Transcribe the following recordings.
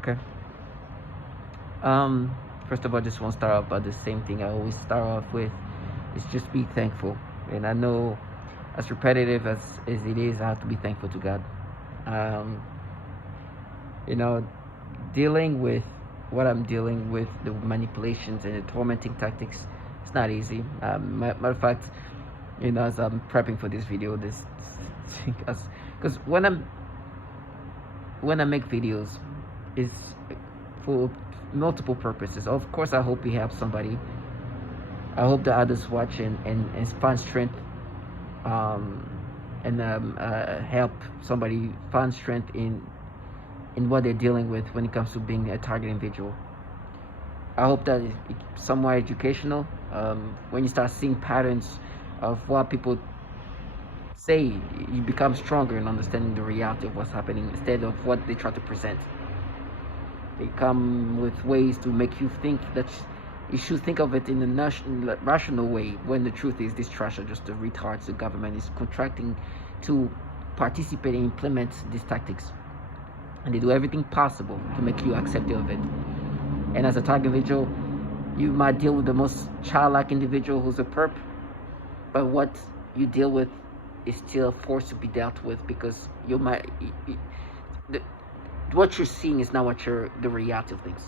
Okay. First of all, I just want to start off by the same thing I always start off with. Is just be thankful. And I know, as repetitive as it is, I have to be thankful to God. Um, you know, dealing with what I'm dealing with, the manipulations and the tormenting tactics, it's not easy. Matter of fact, as I'm prepping for this video, because when I make videos, it's for multiple purposes. Of course, I hope we help somebody. I hope the others watch and find strength, and help somebody find strength in what they're dealing with when it comes to being a target individual. I hope that it's somewhat educational. When you start seeing patterns of what people say, you become stronger in understanding the reality of what's happening instead of what they try to present. They come with ways to make you think that you should think of it in a rational way, when the truth is, these trash are just the retards the government is contracting to participate and implement these tactics. And they do everything possible to make you accepting of it. And as a target individual, you might deal with the most childlike individual who's a perp, but what you deal with is still forced to be dealt with, because what you're seeing is not the reality of things.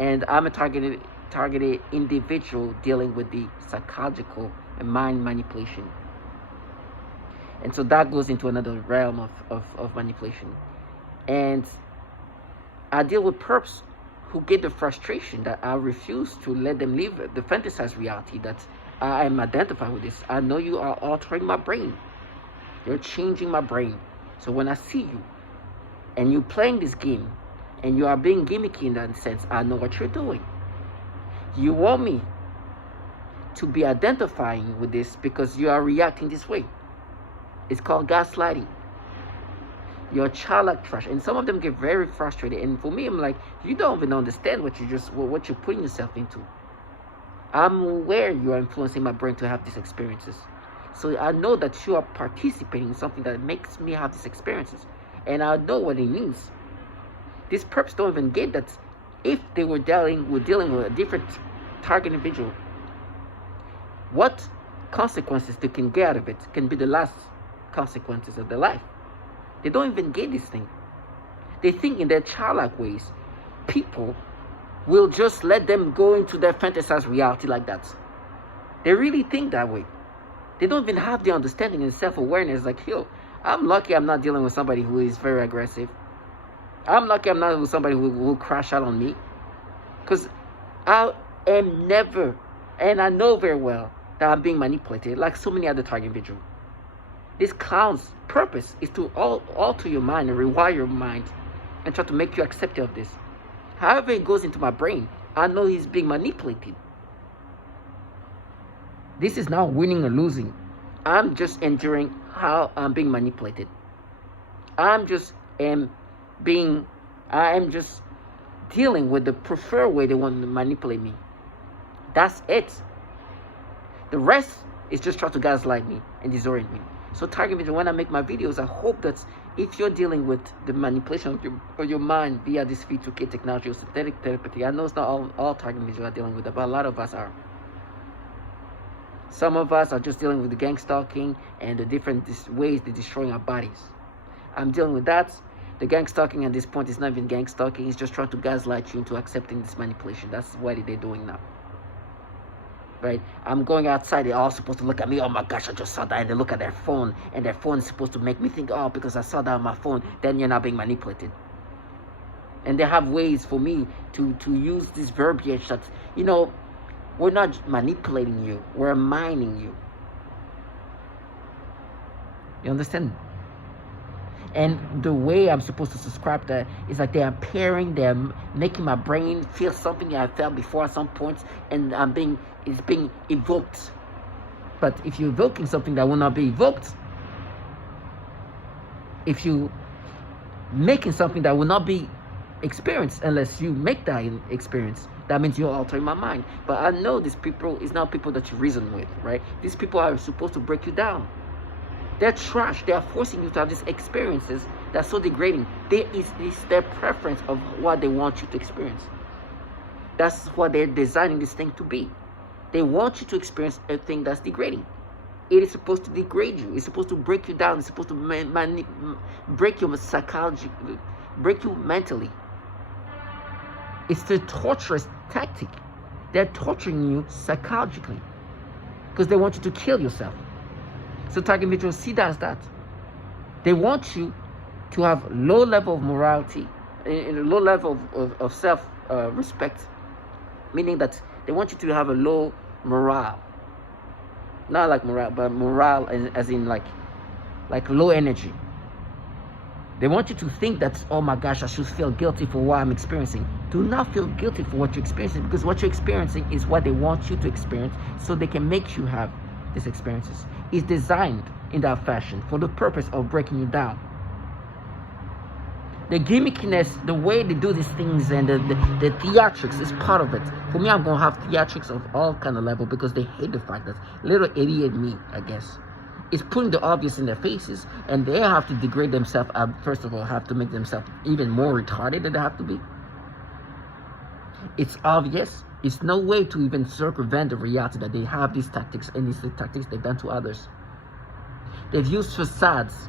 And I'm a targeted individual dealing with the psychological and mind manipulation. And so that goes into another realm of manipulation. And I deal with perps who get the frustration that I refuse to let them live the fantasized reality that I am identified with this. I know you are altering my brain. You're changing my brain. So when I see you and you playing this game and you are being gimmicky in that sense, I know what you're doing. You want me to be identifying with this because you are reacting this way. It's called gaslighting. You're childlike trash, and some of them get very frustrated. And for me, I'm like, you don't even understand what you're putting yourself into. I'm aware you are influencing my brain to have these experiences, so I know that you are participating in something that makes me have these experiences, and I know what it means. These perps don't even get that. If they were dealing with a different target individual, what consequences they can get out of it can be the last consequences of their life. They don't even get this thing. They think in their childlike ways, people will just let them go into their fantasized reality like that. They really think that way. They don't even have the understanding and self-awareness. Like, yo, I'm lucky I'm not dealing with somebody who is very aggressive. I'm lucky I'm not with somebody who will crash out on me. Because I am never, and I know very well that I'm being manipulated like so many other target individuals. This clown's purpose is to alter your mind and rewire your mind and try to make you accepting of this. However it goes into my brain, I know he's being manipulated. This is not winning or losing. I'm just enduring how I'm being manipulated. I am just dealing with the preferred way they want to manipulate me. That's it. The rest is just trying to gaslight me and disorient me. So target individual, when I make my videos, I hope that if you're dealing with the manipulation of your mind via this V2K technology or synthetic telepathy, I know it's not all target individuals are dealing with it, but a lot of us are. Some of us are just dealing with the gang stalking and the different ways they're destroying our bodies. I'm dealing with that. The gang stalking at this point is not even gang stalking, it's just trying to gaslight you into accepting this manipulation. That's what they're doing now. Right? I'm going outside, they're all supposed to look at me. Oh my gosh, I just saw that. And they look at their phone, and their phone is supposed to make me think, oh, because I saw that on my phone, then you're not being manipulated. And they have ways for me to use this verbiage that, we're not manipulating you, we're mining you. You understand? And the way I'm supposed to subscribe that is like they're pairing them, making my brain feel something I felt before at some points, and it's being evoked. But if you're evoking something that will not be evoked, if you making something that will not be experienced unless you make that experience, that means you're altering my mind. But I know these people is not people that you reason with, right? These people are supposed to break you down. They're trash. They are forcing you to have these experiences that's so degrading. It's their preference of what they want you to experience. That's what they're designing this thing to be. They want you to experience a thing that's degrading. It is supposed to degrade you. It's supposed to break you down. It's supposed to break your psychology, break you mentally. It's the torturous tactic. They're torturing you psychologically because they want you to kill yourself. So target individuals see that as that. They want you to have low level of morality, in a low level of self respect, meaning that they want you to have a low morale. Not like morale, but morale as in like low energy. They want you to think that, oh my gosh, I should feel guilty for what I'm experiencing. Do not feel guilty for what you're experiencing, because what you're experiencing is what they want you to experience, so they can make you have these experiences. It's designed in that fashion for the purpose of breaking you down. The gimmickiness, the way they do these things, and the theatrics is part of it. For me, I'm going to have theatrics of all kind of level, because they hate the fact that little idiot me, I guess, is putting the obvious in their faces, and they have to degrade themselves. First of all, have to make themselves even more retarded than they have to be. It's obvious. It's no way to even circumvent the reality that they have these tactics, and these tactics they've done to others. They've used facades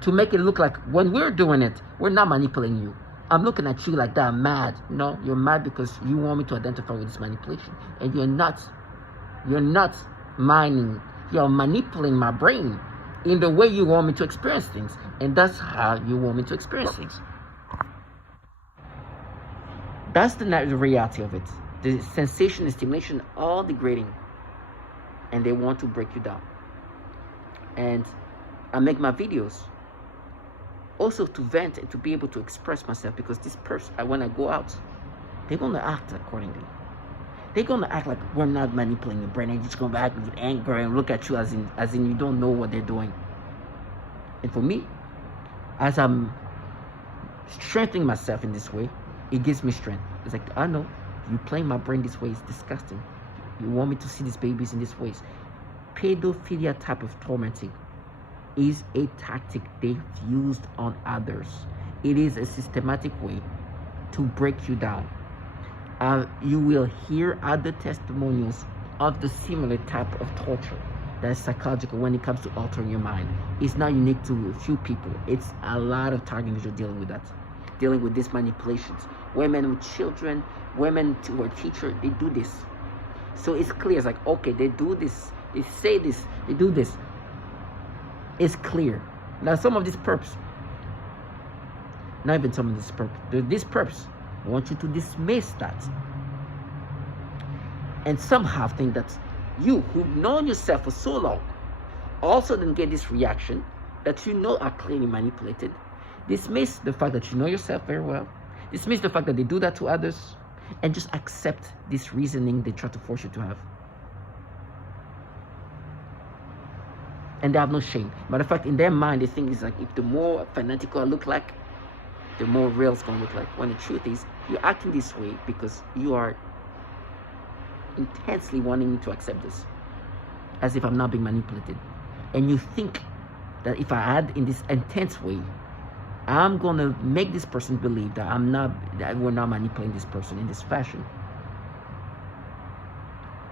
to make it look like when we're doing it, we're not manipulating you. I'm looking at you like that, I'm mad. No, you're mad because you want me to identify with this manipulation. And you're not mining. You're manipulating my brain in the way you want me to experience things. And that's how you want me to experience things. That's the reality of it. The sensation and stimulation, all degrading. And they want to break you down. And I make my videos also to vent and to be able to express myself, because this person, when I go out, they're going to act accordingly. They're going to act like we're not manipulating your brain. They're just going to act with anger and look at you as in you don't know what they're doing. And for me, as I'm strengthening myself in this way, it gives me strength. It's like, I know you playing my brain this way is disgusting. You want me to see these babies in these ways. Pedophilia type of tormenting is a tactic they've used on others. It is a systematic way to break you down. You will hear other testimonials of the similar type of torture that is psychological when it comes to altering your mind. It's not unique to a few people. It's a lot of targets who are dealing with that, dealing with these manipulations. Women with children, women who are teachers, they do this. So it's clear. It's like, okay, they do this, they say this, they do this. It's clear. Now some of these perps, not even some of these perps, these perps want you to dismiss that. And somehow think that you, who've known yourself for so long, also then get this reaction that you know are clearly manipulated. Dismiss the fact that you know yourself very well. Dismiss the fact that they do that to others. And just accept this reasoning they try to force you to have. And they have no shame. Matter of fact, in their mind, they think it's like, if the more fanatical I look like, the more real it's going to look like. When the truth is, you're acting this way because you are intensely wanting me to accept this, as if I'm not being manipulated. And you think that if I add in this intense way, I'm going to make this person believe that we're not manipulating this person in this fashion.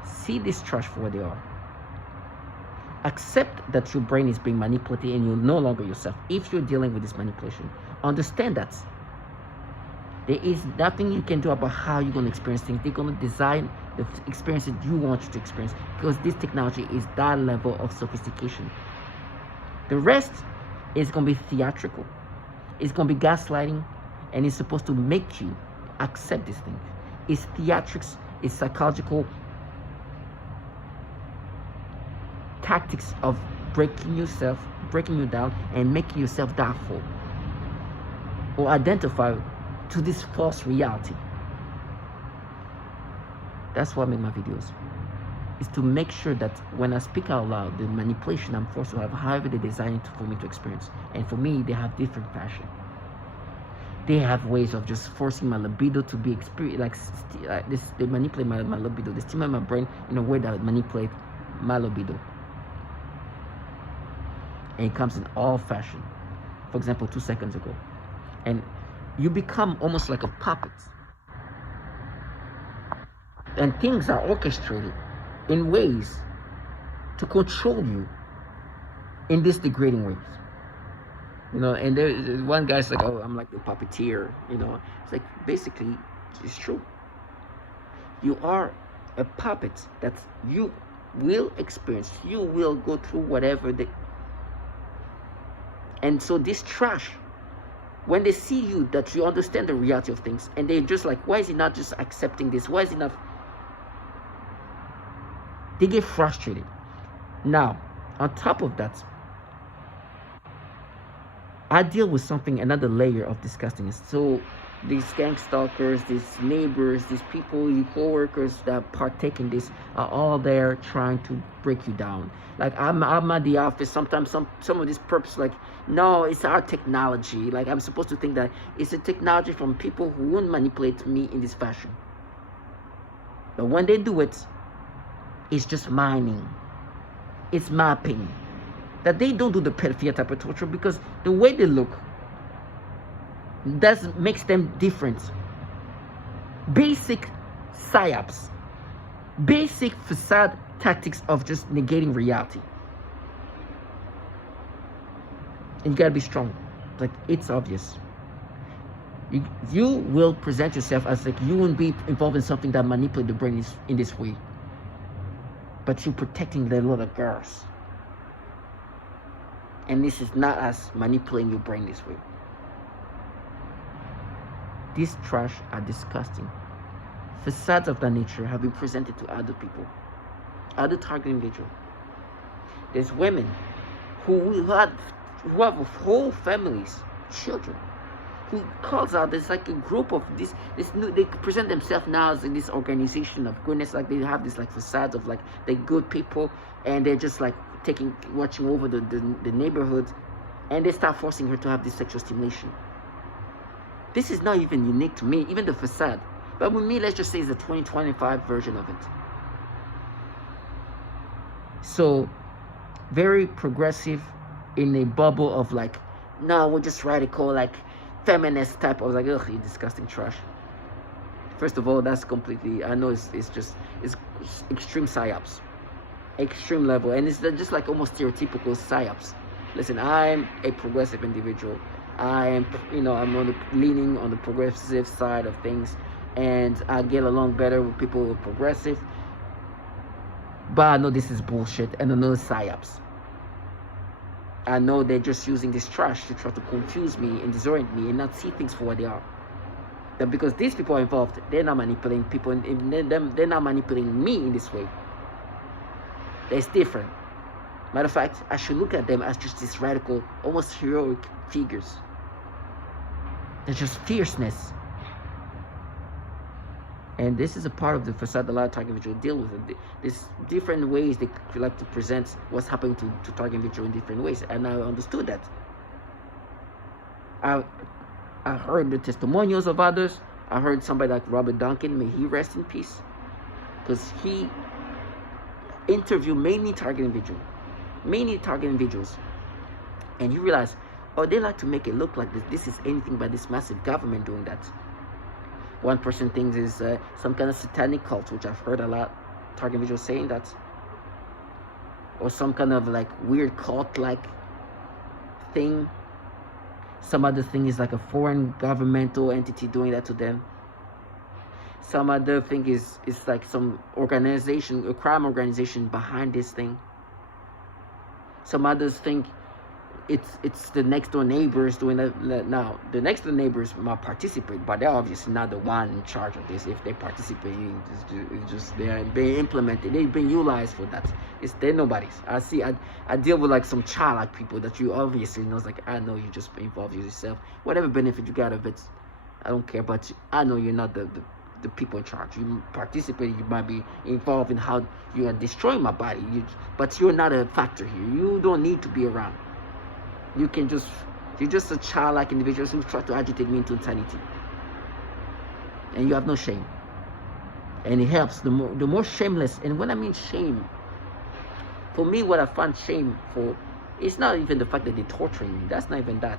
See this trash for what they are. Accept that your brain is being manipulated and you're no longer yourself. If you're dealing with this manipulation, understand that there is nothing you can do about how you're going to experience things. They're going to design the experiences you want you to experience, because this technology is that level of sophistication. The rest is going to be theatrical. It's going to be gaslighting, and it's supposed to make you accept this thing. It's theatrics, it's psychological tactics of breaking you down and making yourself doubtful or identify to this false reality. That's why I make my videos, is to make sure that when I speak out loud, the manipulation I'm forced to have, however they design it for me to experience. And for me, they have different fashion. They have ways of just forcing my libido to be experienced, like this. They manipulate my libido. They stimulate my brain in a way that manipulate my libido. and it comes in all fashion. For example, 2 seconds ago. And you become almost like a puppet. And things are orchestrated in ways to control you in these degrading ways. And there's one guy's like, oh, I'm like the puppeteer. It's like, basically, it's true. You are a puppet that you will experience. You will go through whatever and so this trash, when they see you, that you understand the reality of things, and they're just like, why is he not just accepting this? Why is he not? They get frustrated. Now, on top of that, I deal with another layer of disgustingness. So these gang stalkers, these neighbors, these people, your co-workers that partake in this are all there trying to break you down. Like I'm at the office, sometimes some of this purpose, like, no, it's our technology. Like I'm supposed to think that it's a technology from people who won't manipulate me in this fashion. But when they do it, it's just mining. It's mapping. That they don't do the pedophilia type of torture because the way they look, that makes them different. Basic psyops, basic facade tactics of just negating reality. And you gotta be strong. Like, it's obvious. You will present yourself as like you won't be involved in something that manipulates the brain in this way. But you're protecting the little girls. And this is not as manipulating your brain this way. These trash are disgusting. Facades of that nature have been presented to other people, other target individuals. There's women who have whole families, children, who calls out. There's like a group of this new. They present themselves now as in this organization of goodness. Like they have this like facades of like they're good people, and they're just like watching over the neighborhood, and they start forcing her to have this sexual stimulation. This is not even unique to me, even the facade. But with me, let's just say it's the 2025 version of it. So, very progressive in a bubble of like, no, we're just radical, like feminist type of like, ugh, you disgusting trash. First of all, that's completely, I know it's extreme psyops. Extreme level, and it's just like almost stereotypical psyops. Listen, I'm a progressive individual. I'm leaning on the progressive side of things, and I get along better with people who are progressive. But I know this is bullshit, and I know it's psyops. I know they're just using this trash to try to confuse me and disorient me and not see things for what they are. That because these people are involved, they're not manipulating people, and they're not manipulating me in this way. It's different. Matter of fact, I should look at them as just these radical, almost heroic figures. They're just fierceness. And this is a part of the facade a lot of target individuals deal with it. There's different ways they like to present what's happening to target individual in different ways. And I understood that. I heard the testimonials of others. I heard somebody like Robert Duncan, may he rest in peace. Because he interviewed many target individuals. And you realize, oh, they like to make it look like this is anything but this massive government doing that. One person thinks is some kind of satanic cult, which I've heard a lot target individuals saying that. Or some kind of like weird cult-like thing. Some other thing is like a foreign governmental entity doing that to them. Some other thing is like some organization, a crime organization behind this thing. Some others think it's the next door neighbors doing that. Now, the next door neighbors might participate, but they're obviously not the one in charge of this. If they participate, it's just they're being implemented. They've been utilized for that. They're nobody's. I deal with like some childlike people that you obviously know. Like, I know you just involve yourself. Whatever benefit you got of it, I don't care. But I know you're not the people in charge. You participate, you might be involved in how you are destroying my body, but you're not a factor here. You don't need to be around. You're just a childlike individual who try to agitate me into insanity, and you have no shame. And it helps the more shameless. And when I mean shame, for me, what I find shame for It's not even the fact that they're torturing me. That's not even that.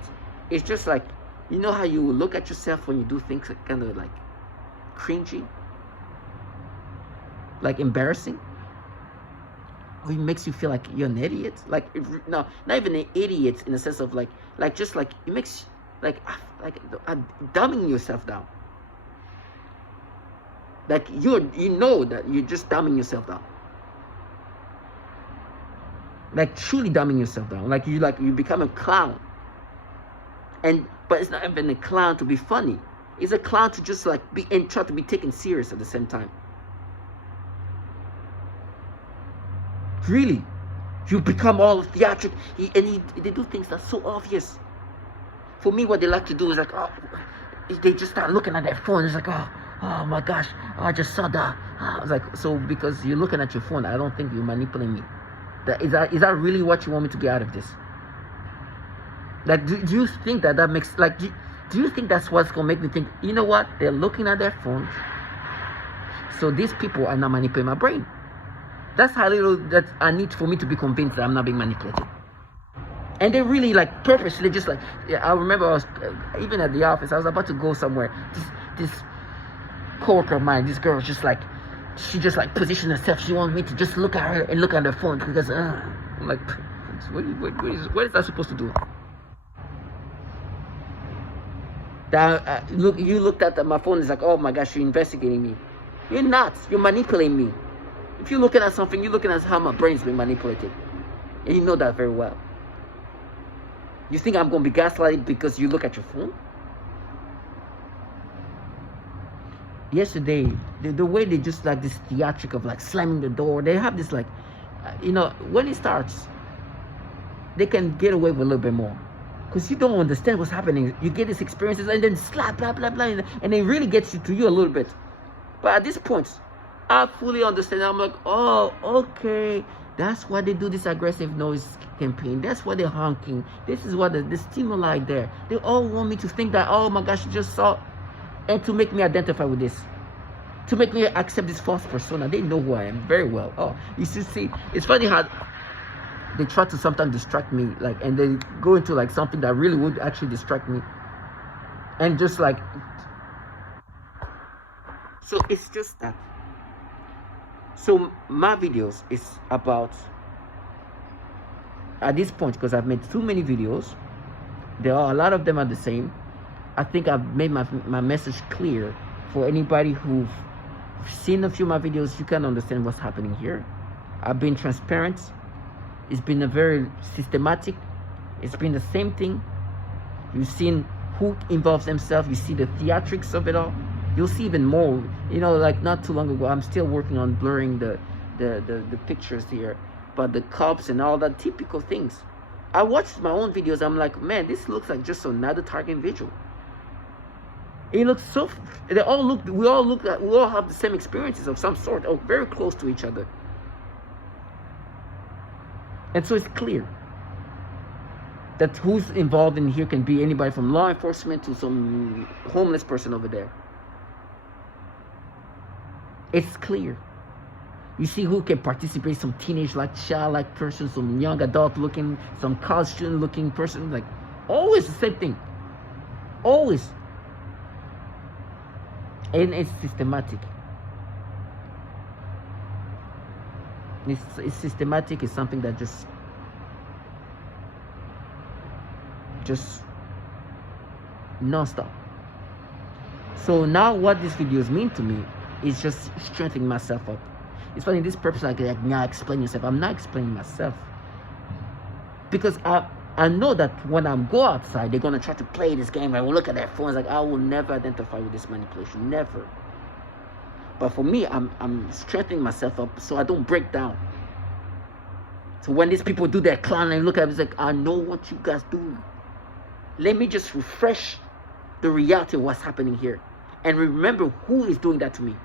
It's just like, you know how you look at yourself when you do things that kind of like cringy, like embarrassing, or it makes you feel like you're an idiot. Like, no, not even an idiot in the sense of like just like it makes like dumbing yourself down. Like you know that you're just dumbing yourself down. Like truly dumbing yourself down. Like you become a clown. But it's not even a clown to be funny. It's a clown to just like be and try to be taken serious at the same time. Really, you become all theatrical, they do things that's so obvious. For me, what they like to do is like, oh, they just start looking at their phone. It's like, oh my gosh, I just saw that. I was like, so because you're looking at your phone, I don't think you're manipulating me. Is that really what you want me to get out of this? Like, do you think that makes, like, do you think that's what's going to make me think, you know what, they're looking at their phones, so these people are not manipulating my brain. That's how little that I need for me to be convinced that I'm not being manipulated. And they really, like, purposely just like, yeah, I remember I was, even at the office, I was about to go somewhere. This coworker of mine, this girl was just like, she just like positioned herself. She wanted me to just look at her and look at her phone because, I'm like, what is that supposed to do? That you looked at my phone, it's like, oh my gosh, you're investigating me. You're not. You're manipulating me. If you're looking at something, you're looking at how my brain's been manipulated. And you know that very well. You think I'm going to be gaslighted because you look at your phone? Yesterday, the way they just like this theatric of like slamming the door, they have this like, when it starts, they can get away with a little bit more. Because you don't understand what's happening. You get these experiences and then slap, blah, blah, blah, and it really gets to you a little bit. But at this point, I fully understand. I'm like, oh, okay. That's why they do this aggressive noise campaign. That's why they're honking. This is what the stimuli there. They all want me to think that, oh my gosh, you just saw. And to make me identify with this. To make me accept this false persona. They know who I am very well. Oh, you see, it's funny how they try to sometimes distract me, like, and they go into like something that really would actually distract me. And just like, so it's just that. So my videos is about, at this point, because I've made too many videos, there are a lot of them are the same. I think I've made my message clear for anybody who've seen a few of my videos. You can understand what's happening here. I've been transparent. It's been a very systematic. It's been the same thing. You've seen who involves themselves. You see the theatrics of it all. You'll see even more. Like not too long ago, I'm still working on blurring the pictures here, but the cups and all that typical things. I watched my own videos. I'm like, man, this looks like just another target visual. It looks so. We all have the same experiences of some sort, or very close to each other. And so it's clear that who's involved in here can be anybody from law enforcement to some homeless person over there. It's clear. You see who can participate, some teenage-like, child-like person, some young adult-looking, some college student-looking person. Like, always the same thing. Always. And it's systematic. It's systematic. It's something that just non-stop. So now what these videos mean to me is just strengthening myself up. It's funny, this purpose, like now explain yourself. I'm not explaining myself. Because I know that when I go outside, they're going to try to play this game. I will look at their phones. Like, I will never identify with this manipulation. Never. But for me, I'm strengthening myself up so I don't break down. So when these people do their clown and look at it, it's like, I know what you guys do. Let me just refresh the reality of what's happening here. And remember who is doing that to me.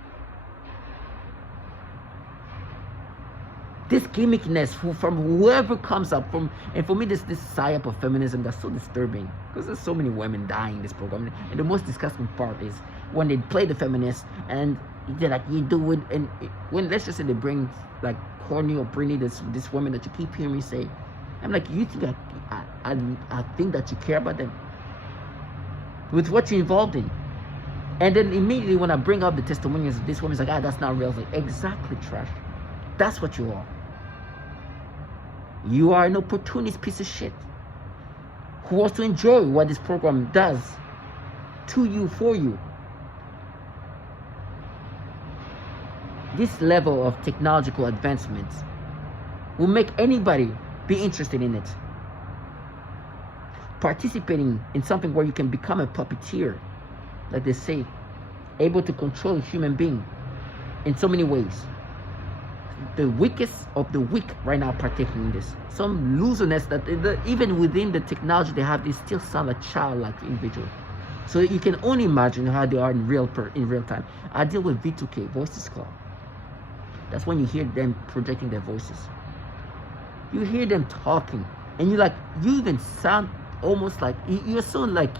This gimmickiness from whoever comes up from, and for me this psyop of feminism that's so disturbing, because there's so many women dying in this program. And the most disgusting part is when they play the feminists and they're like, you do it, and when, let's just say, they bring like corny or Britney, this woman that you keep hearing me say, I'm like, you think I think that you care about them with what you're involved in? And then immediately when I bring up the testimonials of this woman, it's like, that's not real. It's like, exactly, trash. That's what you are. You are an opportunist piece of shit who wants to enjoy what this program does to you, for you. This level of technological advancements will make anybody be interested in it. Participating in something where you can become a puppeteer, like they say, able to control a human being in so many ways. The weakest of the weak right now partaking in this. Some loserness that even within the technology they have, they still sound like childlike individual. So you can only imagine how they are in real time. I deal with V2K, voices call. That's when you hear them projecting their voices. You hear them talking, and you even sound almost like you're so like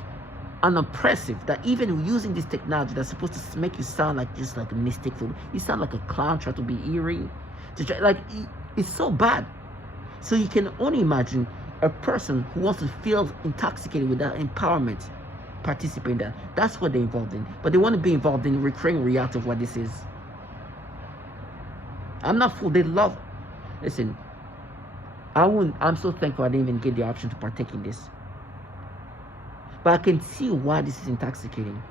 unimpressive that even using this technology that's supposed to make you sound like just like a mystic, you sound like a clown trying to be eerie. It's so bad. So you can only imagine a person who wants to feel intoxicated with that empowerment participate in that. That's what they're involved in. But they want to be involved in recreating reality of what this is. I'm not fooled. They love. Listen, I'm so thankful I didn't even get the option to partake in this. But I can see why this is intoxicating.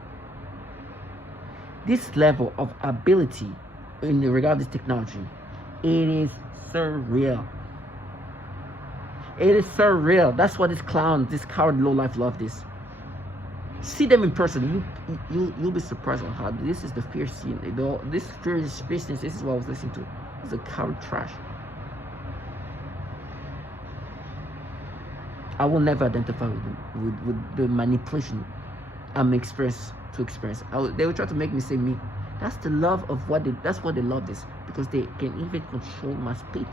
This level of ability in regard to this technology, it is surreal. It is surreal. That's what this coward lowlife love this. See them in person, you'll be surprised on how this is the fierce scene. This fierceness, this is what I was listening to. It's a coward trash. I will never identify with the manipulation I'm expressed to experience. They will try to make me say me. That's the love of that's what they love this, because they can even control my speech.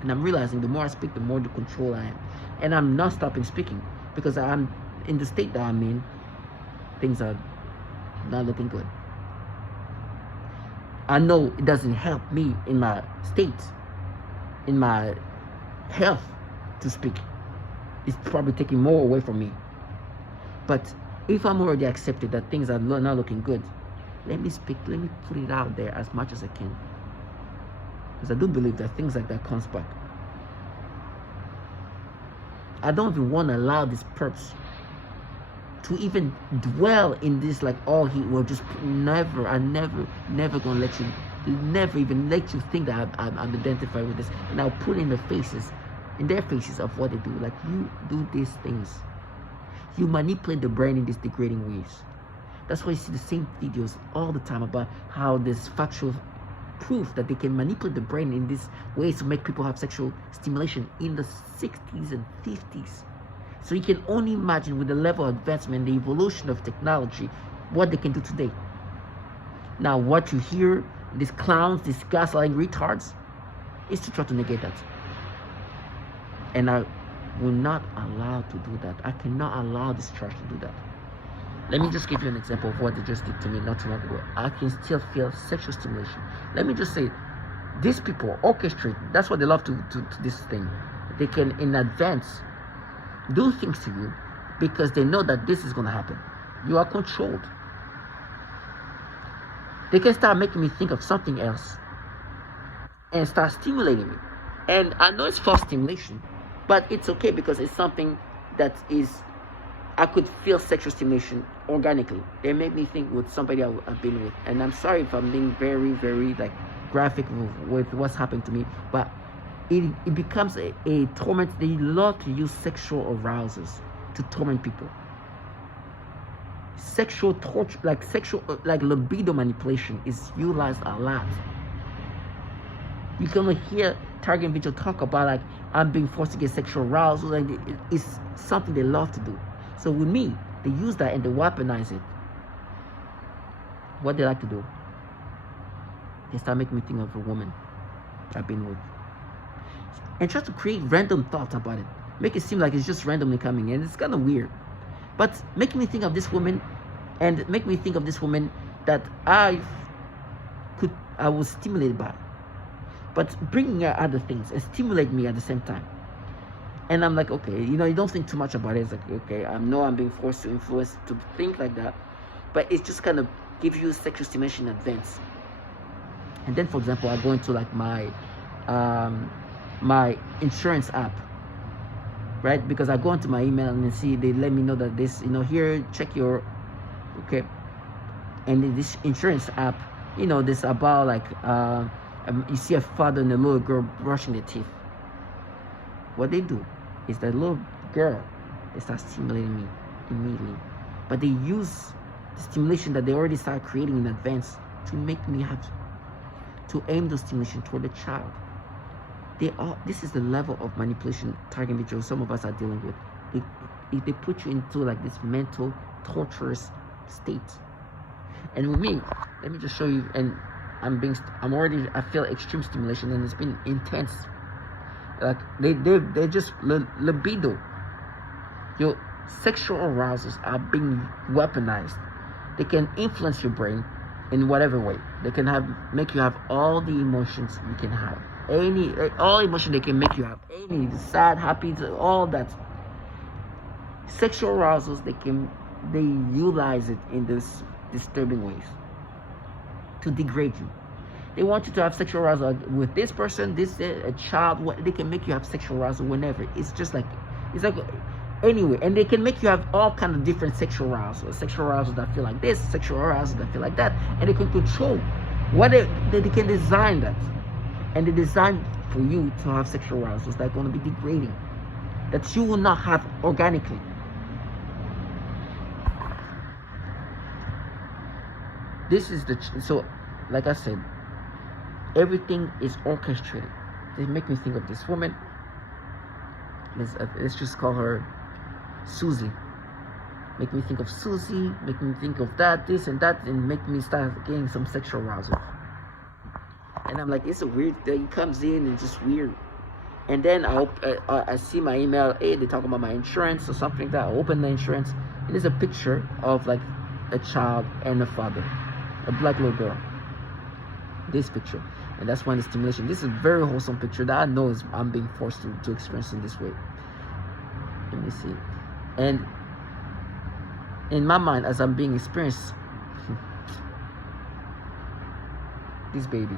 And I'm realizing the more I speak, the more the control I am. And I'm not stopping speaking, because I'm in the state that I'm in. Things are not looking good. I know it doesn't help me in my state, in my health to speak. It's probably taking more away from me. But if I'm already accepted that things are not looking good, let me speak, let me put it out there as much as I can. Because I do believe that things like that comes back. I don't even want to allow this perps to even dwell in this like all he will just never gonna let you, never even let you think that I'm identified with this. And I'll put in their faces of what they do. Like, you do these things, you manipulate the brain in these degrading ways. That's why you see the same videos all the time about how there's factual proof that they can manipulate the brain in these ways to make people have sexual stimulation in the 60s and 50s. So you can only imagine with the level of advancement, the evolution of technology, what they can do today. Now, what you hear, these clowns, these gaslighting retards, is to try to negate that. And I will not allow to do that. I cannot allow this trash to do that. Let me just give you an example of what they just did to me not too long ago. I can still feel sexual stimulation. Let me just say, these people orchestrate. That's what they love to this thing. They can, in advance, do things to you because they know that this is going to happen. You are controlled. They can start making me think of something else and start stimulating me. And I know it's false stimulation, but it's okay because it's something that is, I could feel sexual stimulation organically. They make me think with somebody I've been with. And I'm sorry if I'm being very, very like graphic with what's happened to me, but it becomes a torment. They love to use sexual arousals to torment people. Sexual torture, like libido manipulation is utilized a lot. You can hear target individual talk about like, I'm being forced to get sexual arousal, and it's something they love to do. So with me, they use that and they weaponize it. What they like to do, they start making me think of a woman I've been with, and try to create random thoughts about it, make it seem like it's just randomly coming, and it's kind of weird. But making me think of this woman, and make me think of this woman that I was stimulated by, but bringing out other things and stimulate me at the same time. And I'm like, okay, you don't think too much about it. It's like, okay, I know I'm being forced to influence to think like that, but it just kind of gives you sexual stimulation in advance. And then, for example, I go into like my insurance app, right? Because I go into my email and see they let me know that this, here, check your, okay. And in this insurance app, this about like you see a father and a little girl brushing their teeth. What they do is that little girl, they start stimulating me immediately, but they use the stimulation that they already started creating in advance to make me have to aim the stimulation toward the child. This is the level of manipulation target individuals some of us are dealing with. They put you into like this mental torturous state. And with me, let me just show you. And I feel extreme stimulation, and it's been intense. Like they just libido. Your sexual arousals are being weaponized. They can influence your brain in whatever way. They can make you have all the emotions you can have. All emotion they can make you have. Any sad, happy, all that. Sexual arousals, they utilize it in this disturbing ways to degrade you. They want you to have sexual arousal with this person, a child. They can make you have sexual arousal whenever. It's like anyway, and they can make you have all kind of different sexual arousals that feel like this, sexual arousals that feel like that, and they can control what they can design that, and they design for you to have sexual arousals that are going to be degrading, that you will not have organically. This is so, like I said, everything is orchestrated. They make me think of this woman. Let's just call her Susie. Make me think of Susie, make me think of this and that, and make me start getting some sexual arousal. And I'm like, it's a weird thing. It comes in and just weird. And then I see my email. Hey, they talk about my insurance or something like that. I open the insurance, and there's a picture of like a child and a father, a black little girl. This picture, and that's when the stimulation. This is a very wholesome picture that I know I'm being forced to experience in this way. Let me see. And in my mind, as I'm being experienced, this baby,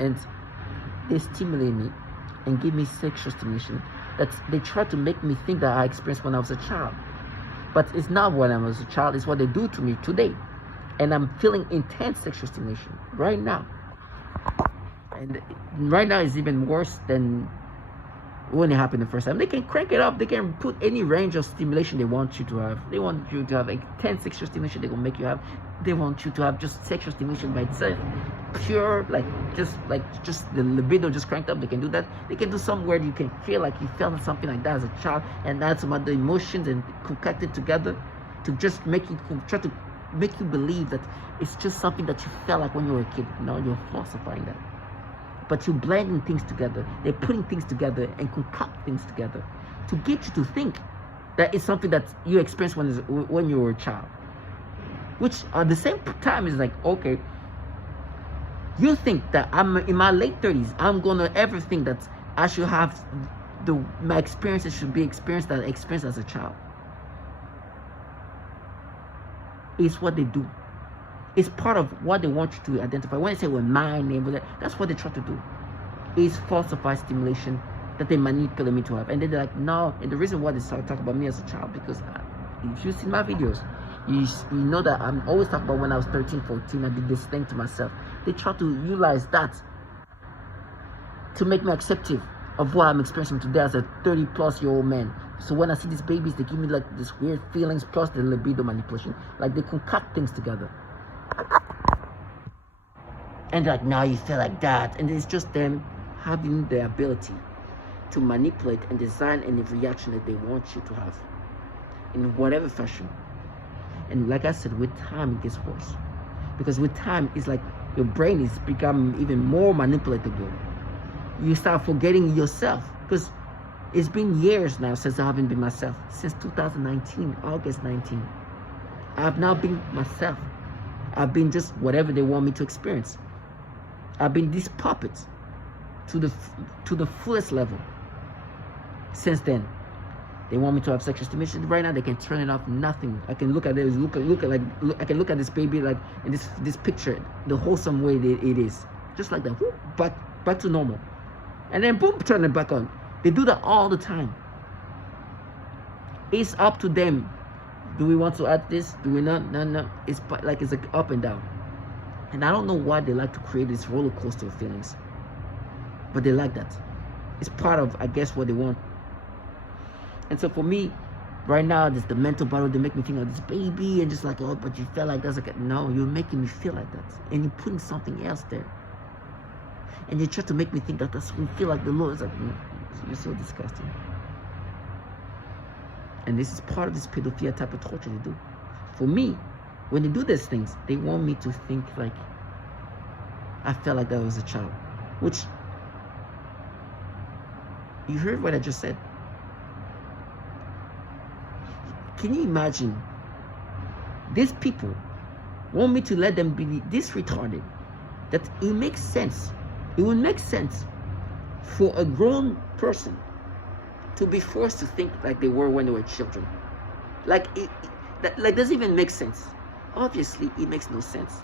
and they stimulate me and give me sexual stimulation that they try to make me think that I experienced when I was a child, but it's not when I was a child. It's what they do to me today, and I'm feeling intense sexual stimulation right now. And right now is even worse than when it happened the first time. They can crank it up. They can put any range of stimulation they want you to have. They want you to have intense sexual stimulation. They're gonna make you have. They want you to have just sexual stimulation by itself, pure, just the libido just cranked up. They can do that. They can do somewhere you can feel like you felt something like that as a child, and add some other emotions and concact it together to just try to make you believe that it's just something that you felt like when you were a kid. No, you're falsifying that. But you're blending things together. They're putting things together and concoct things together to get you to think that it's something that you experienced when you were a child. Which at the same time is like, okay, you think that I'm in my late 30s, I'm gonna ever think that I should have my experiences should be experienced that I experienced as a child. It's what they do. It's part of what they want you to identify. When they say, well, my name, that's what they try to do. Is falsify stimulation that they manipulate me to have. And then they're like, no. And the reason why they start talking about me as a child, because if you've seen my videos, you know that I'm always talking about when I was 13, 14, I did this thing to myself. They try to utilize that to make me acceptive of what I'm experiencing today as a 30-plus-year-old man. So when I see these babies, they give me like these weird feelings plus the libido manipulation. Like they concoct things together. And they're like, now you feel like that. And it's just them having the ability to manipulate and design any reaction that they want you to have in whatever fashion. And like I said, with time it gets worse. Because with time, it's like your brain is becoming even more manipulatable. You start forgetting yourself. Because it's been years now since I haven't been myself. Since 2019, August 19. I have now been myself. I've been just whatever they want me to experience. I've been these puppets to the fullest level. Since then, they want me to have sexual stimulation. Right now, they can turn it off. Nothing. I can look at this. I can look at this baby like in this picture, the wholesome way that it is, just like that. Whoop, back to normal, and then boom, turn it back on. They do that all the time. It's up to them. Do we want to add this? Do we not? No. It's like up and down. And I don't know why they like to create this roller coaster of feelings, but they like that. It's part of, I guess, what they want. And so for me, right now, there's the mental battle. They make me think of this baby and just like, oh, but you felt like that's like, no, you're making me feel like that. And you're putting something else there. And you try to make me think that that's what we feel like the Lord is like, you're so disgusting. And this is part of this pedophilia type of torture they do. For me, when they do these things, they want me to think like I felt like that was a child. Which, you heard what I just said. Can you imagine? These people want me to let them be this retarded that it makes sense. It would make sense for a grown person to be forced to think like they were when they were children. Like that doesn't even make sense. Obviously, it makes no sense.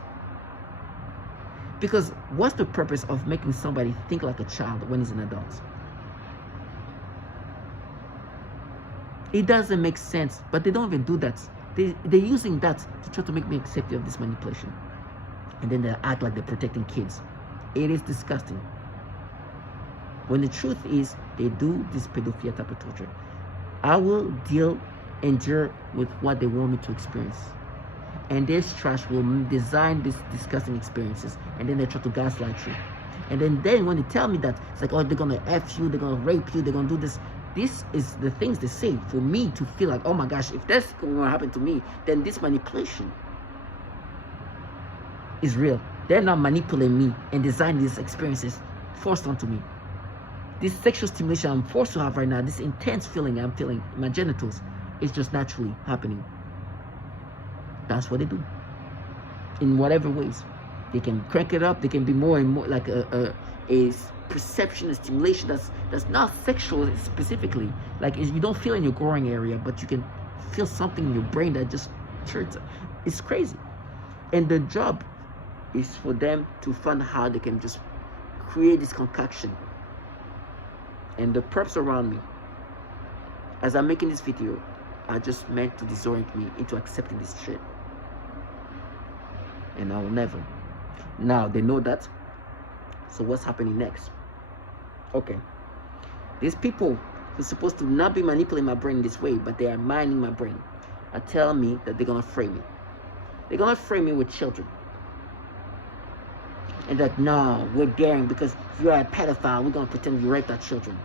Because what's the purpose of making somebody think like a child when he's an adult? It doesn't make sense, but they don't even do that. They're using that to try to make me accept of this manipulation. And then they act like they're protecting kids. It is disgusting. When the truth is, they do this pedophilia type of torture. I will endure with what they want me to experience. And this trash will design these disgusting experiences, and then they try to gaslight you. And then when they tell me that, it's like, oh, they're gonna F you, they're gonna rape you, they're gonna do this. This is the things they say for me to feel like, oh my gosh, if that's gonna happen to me, then this manipulation is real. They're not manipulating me and designing these experiences forced onto me. This sexual stimulation I'm forced to have right now, this intense feeling I'm feeling in my genitals, is just naturally happening. That's what they do. In whatever ways. They can crank it up, they can be more and more like a perception and stimulation that's not sexual specifically. Like you don't feel in your growing area, but you can feel something in your brain that just turns. It's crazy. And the job is for them to find how they can just create this concoction. And the perps around me, as I'm making this video, are just meant to disorient me into accepting this shit. And I will never. Now they know that. So what's happening next? Okay. These people who are supposed to not be manipulating my brain this way, but they are mining my brain, are telling me that they're gonna frame me. They're gonna frame me with children. And like, no, we're daring because you're a pedophile. We're gonna pretend you raped our children.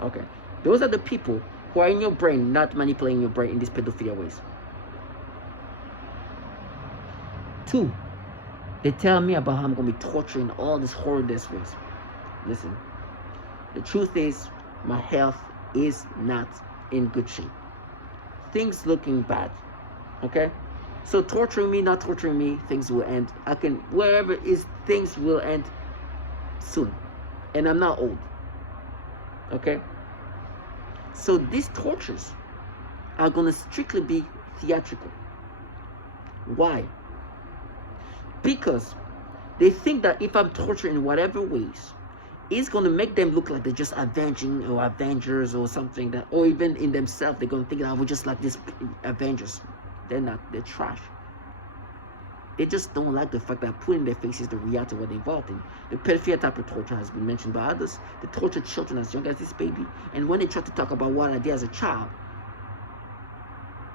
Okay. Those are the people who are in your brain, not manipulating your brain in these pedophilia ways. 2, they tell me about how I'm going to be torturing all these horrendous ways. Listen, the truth is, my health is not in good shape. Things looking bad. Okay? So torturing me, not torturing me, things will end. Wherever it is, things will end soon. And I'm not old. Okay? So these tortures are going to strictly be theatrical. Why? Because they think that if I'm torturing in whatever ways, it's going to make them look like they're just avenging or avengers or something that, or even in themselves, they're going to think that we're just like these avengers. They're not. They're trash. They just don't like the fact that I put in their faces the reality of what they're involved in. The pedophilia type of torture has been mentioned by others. They torture children as young as this baby. And when they try to talk about what I did as a child,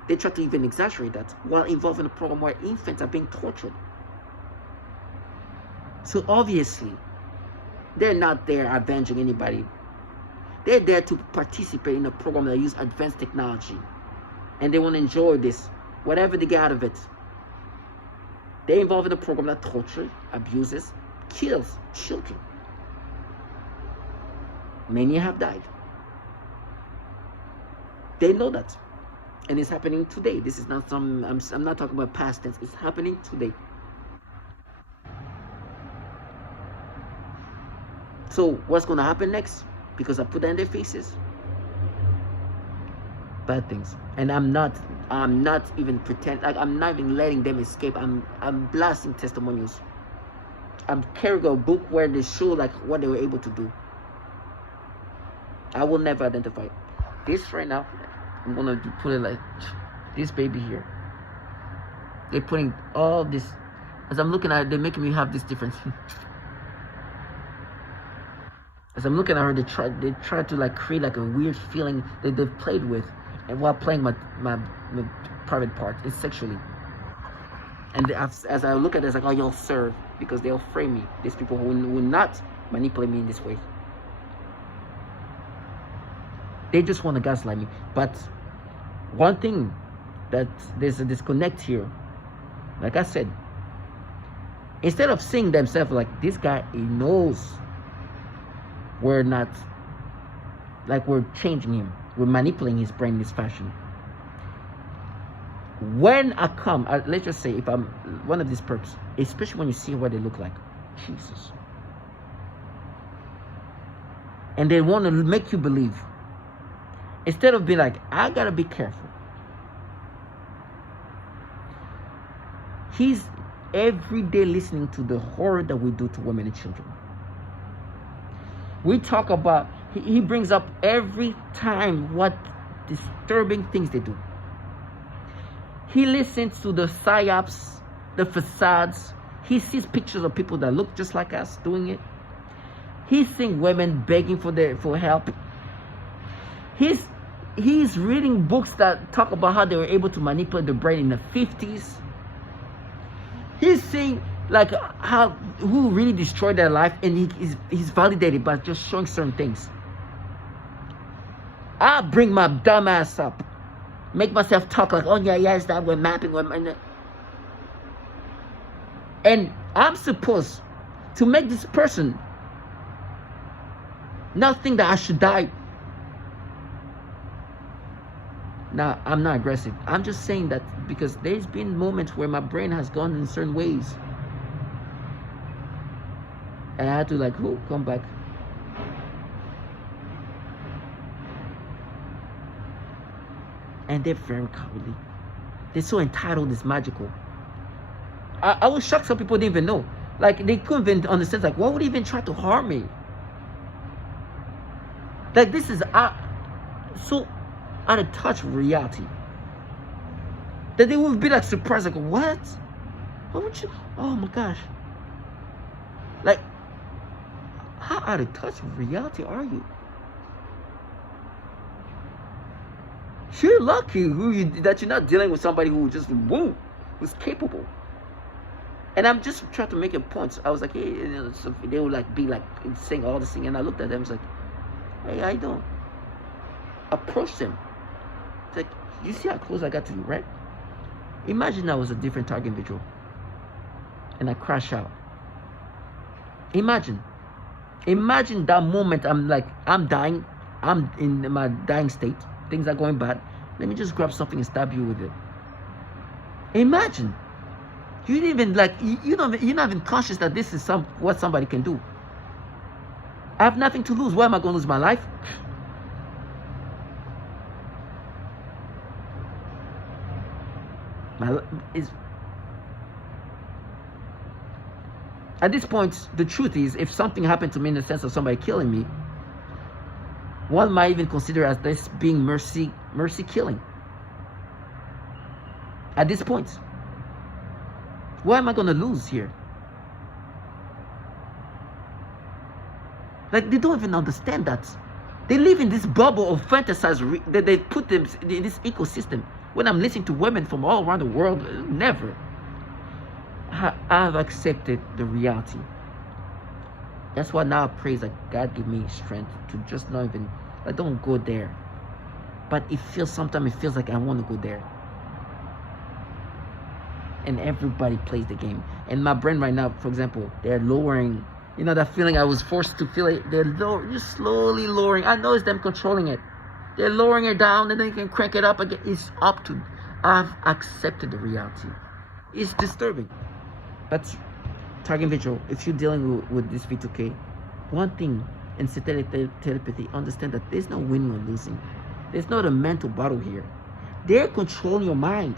they try to even exaggerate that while involving a program where infants are being tortured. So obviously, they're not there avenging anybody. They're there to participate in a program that uses advanced technology. And they want to enjoy this, whatever they get out of it. They're involved in a program that tortures, abuses, kills children. Many have died. They know that. And it's happening today. This is not I'm not talking about past tense. It's happening today. So what's going to happen next? because I put that in their faces. Bad things. And I'm not even like I'm not even letting them escape. I'm blasting testimonials. I'm carrying a book where they show like what they were able to do. I will never identify this right now. I'm gonna put it like this baby here. They're putting all this. As I'm looking at it, they're making me have this difference. As I'm looking at her, they try to like create like a weird feeling that they've played with, and while playing my private part, it's sexually. And as I look at it, it's like, oh, you'll serve, because they'll frame me. These people who will not manipulate me in this way. They just want to gaslight me. But one thing, that there's a disconnect here. Like I said, instead of seeing themselves like, this guy, he knows we're not, like we're changing him. We're manipulating his brain in this fashion. When I come, let's just say if I'm one of these perps, especially when you see what they look like, Jesus. And they want to make you believe. Instead of being like, I gotta be careful. He's every day listening to the horror that we do to women and children. We talk about, he brings up every time what disturbing things they do. He listens to the psyops, the facades. He sees pictures of people that look just like us doing it. He's seeing women begging for help. He's reading books that talk about how they were able to manipulate the brain in the 50s. He's seeing like who really destroyed their life, and he's validated by just showing certain things. I bring my dumb ass up, make myself talk like, oh yeah, it's that we're mapping women, and I'm supposed to make this person not think that I should die. Now, I'm not aggressive. I'm just saying that because there's been moments where my brain has gone in certain ways. And I had to like, come back. And they're very cowardly. They're so entitled, it's magical. I was shocked some people didn't even know. Like, they couldn't even understand, like, why would he even try to harm me? Like, this is so out of touch with reality that they would be like surprised, like, what? What would you? Oh my gosh! Like, how out of touch with reality are you? You're lucky that you're not dealing with somebody who just who's capable. And I'm just trying to make a point. I was like, hey, so they would like be like saying all this thing, and I looked at them, I was like, hey, I don't approach them. It's like, you see how close I got to you, right? Imagine I was a different target individual and I crash out. Imagine that moment. I'm dying. I'm in my dying state. Things are going bad. Let me just grab something and stab you with it. Imagine. You didn't even like, you're not even conscious that this is what somebody can do. I have nothing to lose. Why am I going to lose my life? At this point, the truth is, if something happened to me in the sense of somebody killing me, one might even consider as this being mercy killing. At this point, why am I going to lose here? Like, they don't even understand that. They live in this bubble of fantasize that they put them in this ecosystem. When I'm listening to women from all around the world, never. I've accepted the reality. That's why now I praise that God give me strength to just not even, I don't go there. But sometimes it feels like I want to go there. And everybody plays the game. And my brain right now, for example, they're lowering, that feeling I was forced to feel it. They're just slowly lowering. I know it's them controlling it. They're lowering it down, and then you can crank it up again. It's up to, I've accepted the reality. It's disturbing. But target individual, if you're dealing with this V2K, one thing and synthetic telepathy understand that there's no winning or losing. There's not a mental battle here. They're controlling your mind.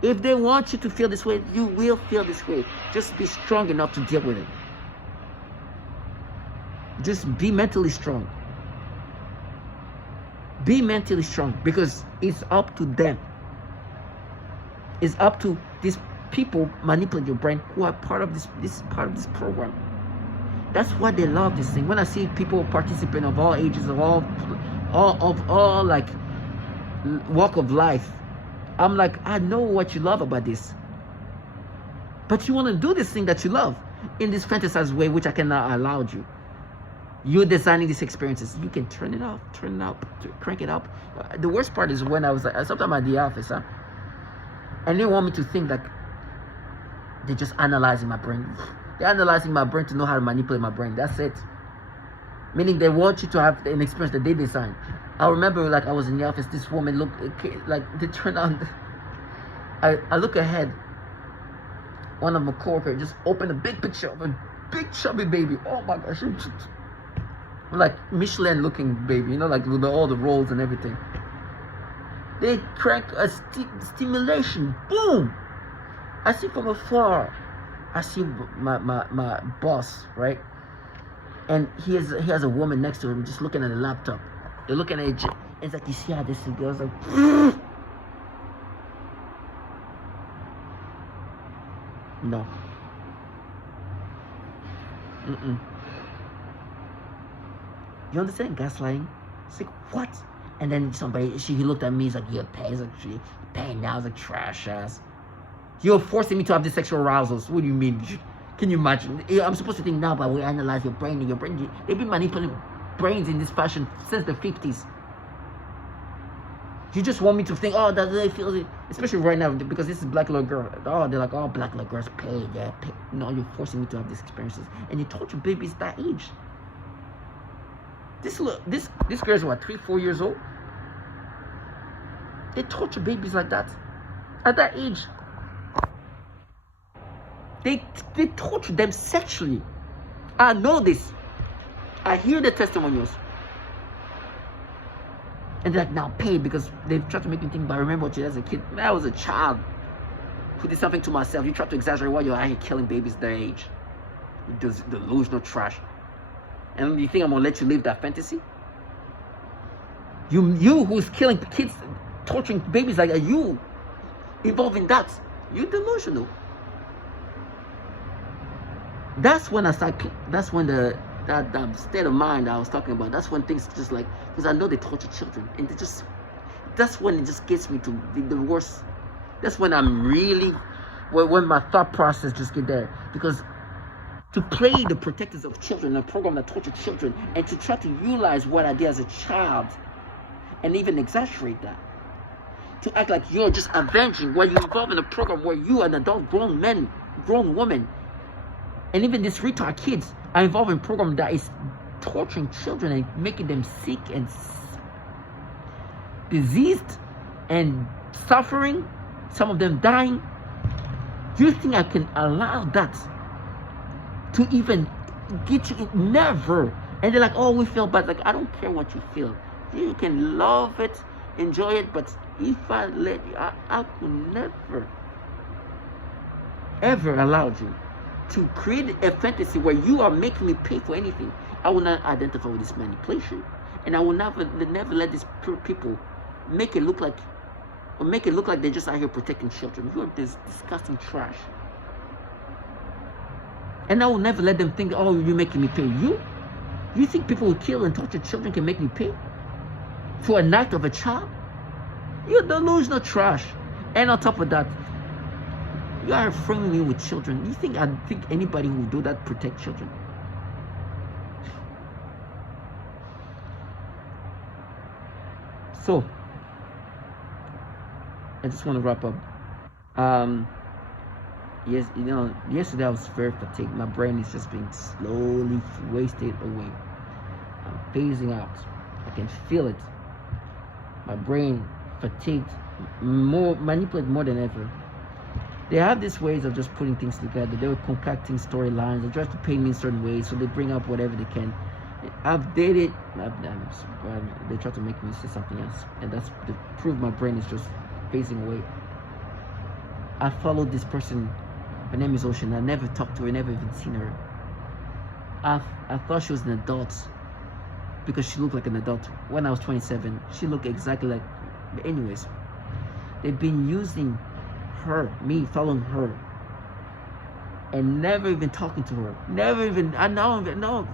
If they want you to feel this way, you will feel this way. Just be strong enough to deal with it. Just be mentally strong. Be mentally strong, because it's up to them. It's up to these people manipulate your brain who are part of this program. That's why they love this thing. When I see people participating of all ages, of all like walk of life, I'm like, I know what you love about this. But you want to do this thing that you love in this fantasized way, which I cannot allow you. You're designing these experiences. You can turn it up, crank it up. The worst part is when I was like, sometimes at the office, and they want me to think that they're just analyzing my brain. They're analyzing my brain to know how to manipulate my brain. That's it. Meaning they want you to have an experience that they designed. I remember, like, I was in the office, this woman looked, like, they turned on, I look ahead, one of my coworkers just opened a big picture of a big chubby baby. Oh my gosh, like Michelin looking baby, you know, like with all the rolls and everything. They crank a stimulation, boom. I see from afar, I see my boss, right? And he has a woman next to him just looking at the laptop. They're looking at it. It's like, you see how this thing goes? Like, no. You understand gaslighting? It's like, what? And then he looked at me. He's like, you're paying. He's like, you're paying now. It's like, trash ass. You're forcing me to have these sexual arousals. What do you mean? Can you imagine? I'm supposed to think now, but we analyze your brain, and your brain. They've been manipulating brains in this fashion since the 50s. You just want me to think, oh, that they feel it, especially right now, because this is black little girl. Oh, they're like, oh, black little girls pay, yeah, pay. No, you're forcing me to have these experiences, and you torture babies that age. This girl's what, 3-4 years old? They torture babies like that at that age. They torture them sexually. I know this. I hear the testimonials. And they're like, now pay, because they've tried to make me think, but I remember what you did as a kid. Man, I was a child who did something to myself. You try to exaggerate while you're out here killing babies their age. Just delusional trash. And you think I'm gonna let you live that fantasy? You who's killing kids, torturing babies like you, involved in that, you're delusional. That's when that's when that state of mind I was talking about, that's when things just like, because I know they torture children, and that's when it just gets me to the worst. That's when I'm really, when my thought process just get there, because to play the protectors of children, a program that tortured children, and to try to utilize what I did as a child, and even exaggerate that, to act like you're just avenging, while you're involved in a program where you, an adult grown man, grown woman, and even these retard kids are involved in a program that is torturing children and making them sick and diseased and suffering, some of them dying. You think I can allow that to even get you? Never. And they're like, oh, we feel bad. Like, I don't care what you feel. You can love it, enjoy it, but if I let you, I could never, ever allow you to create a fantasy where you are making me pay for anything. I will not identify with this manipulation, and I will never let these poor people make it look like they're just out here protecting children. You are this disgusting trash. And I will never let them think, oh, you're making me pay. You think people who kill and torture children can make me pay for an act of a child? You're delusional trash. And on top of that, you are framing me with children. You think anybody who will do that protect children? So, I just want to wrap up. Yes, yesterday I was very fatigued. My brain is just being slowly wasted away. I'm phasing out. I can feel it. My brain fatigued, manipulated more than ever. They have these ways of just putting things together. They were concocting storylines. They try to paint me in certain ways, so they bring up whatever they can. I've dated, they try to make me say something else, and that's to prove my brain is just phasing away. I followed this person. Her name is Ocean. I never talked to her, never even seen her. I thought she was an adult because she looked like an adult. When I was 27, she looked exactly like. But anyways, they've been using her, me following her, and never even talking to her. Never even, I know,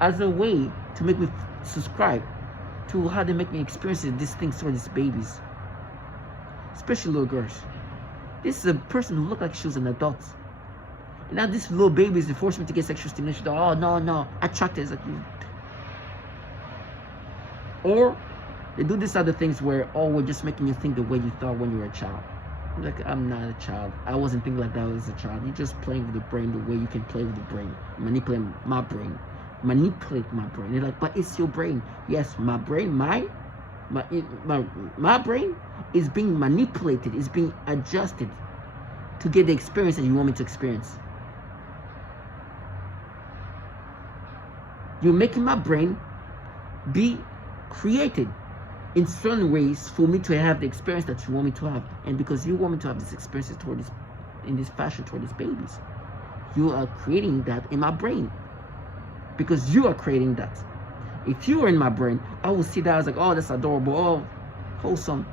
as a way to make me subscribe to how they make me experience these things for these babies, especially little girls. This is a person who looked like she was an adult. And now these little babies, they force me to get sexual stimulation. Oh, no, attracted. Like, or they do these other things where, oh, we're just making you think the way you thought when you were a child. Like, I'm not a child. I wasn't thinking like that as a child. You're just playing with the brain the way you can play with the brain. Manipulate my brain. They're like, but it's your brain. Yes, my brain, my brain is being manipulated, is being adjusted to get the experience that you want me to experience. You're making my brain be created in certain ways for me to have the experience that you want me to have. And because you want me to have these experiences in this fashion toward these babies, you are creating that in my brain. Because you are creating that. If you were in my brain, I would see that as like, oh, that's adorable, oh, wholesome.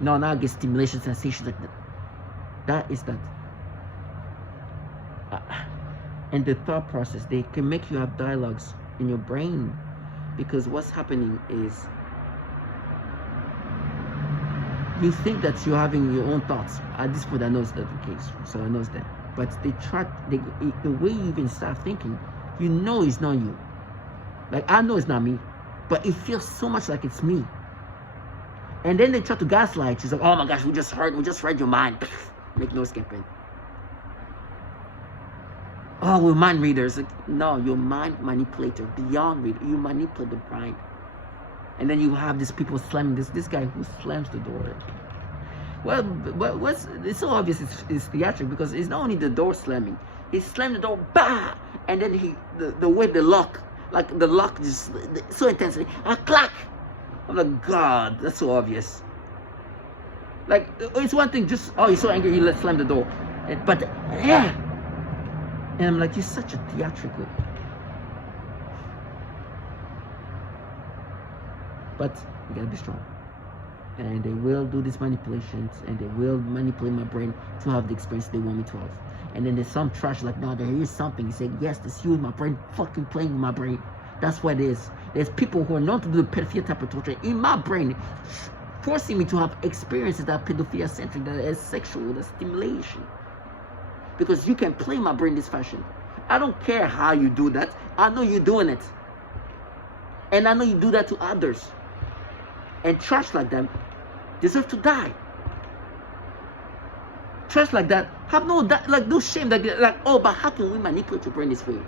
No, now I get stimulation, sensation like that. That is that. And the thought process, they can make you have dialogues in your brain. Because what's happening is you think that you're having your own thoughts. At this point, I know it's not the case, so I know it's that. But the way you even start thinking, you know it's not you. Like, I know it's not me, but it feels so much like it's me. And then they try to gaslight. She's like, oh my gosh, we just read your mind. Make no skipping. Oh, we're mind readers. Like, no, you're mind manipulator, beyond reader. You manipulate the mind. And then you have these people slamming this guy who slams the door. Well, it's so obvious it's theatrical, because it's not only the door slamming. He slammed the door, bah! And then the way the lock, like the lock just so intensely, clack! I'm like, God, that's so obvious. Like, it's one thing, just, oh, he's so angry, he let slam the door. But, yeah! And I'm like, you're such a theatrical. But you gotta be strong. And they will do these manipulations, and they will manipulate my brain to have the experience they want me to have. And then there's some trash like, no, there is something. He said, yes, that's you in my brain, fucking playing with my brain. That's what it is. There's people who are known to do the pedophilia type of torture in my brain, forcing me to have experiences that are pedophilia centric, that is sexual, that stimulation. Because you can play my brain this fashion. I don't care how you do that. I know you're doing it. And I know you do that to others. And trash like them deserve to die. Trash like that have no shame. Like, oh, but how can we manipulate your brain this way?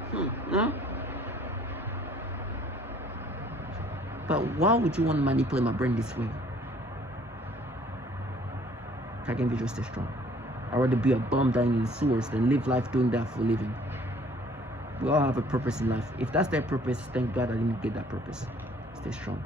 But why would you want to manipulate my brain this way? I can be just as strong. I'd rather be a bum dying in the sewers than live life doing that for a living. We all have a purpose in life. If that's their purpose, thank God I didn't get that purpose. Stay strong.